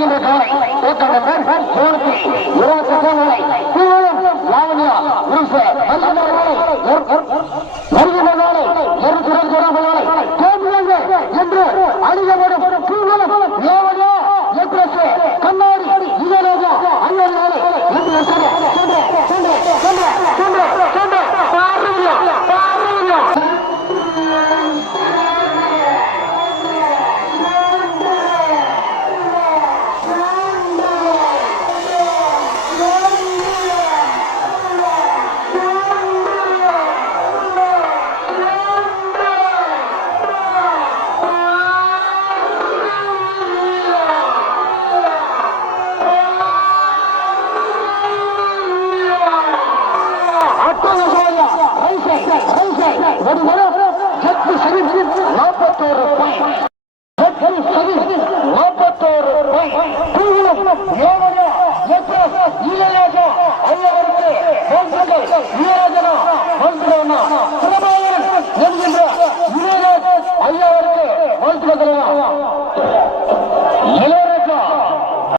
வருகின்ற காலை ஓட்டம் நம்பர் 27 லாவண்யா வருகின்ற காலை என்று அணியப்படும் லாவண்யா கண்ணாடி இளையராஜா ஐயர் நாளை என்று ஐயா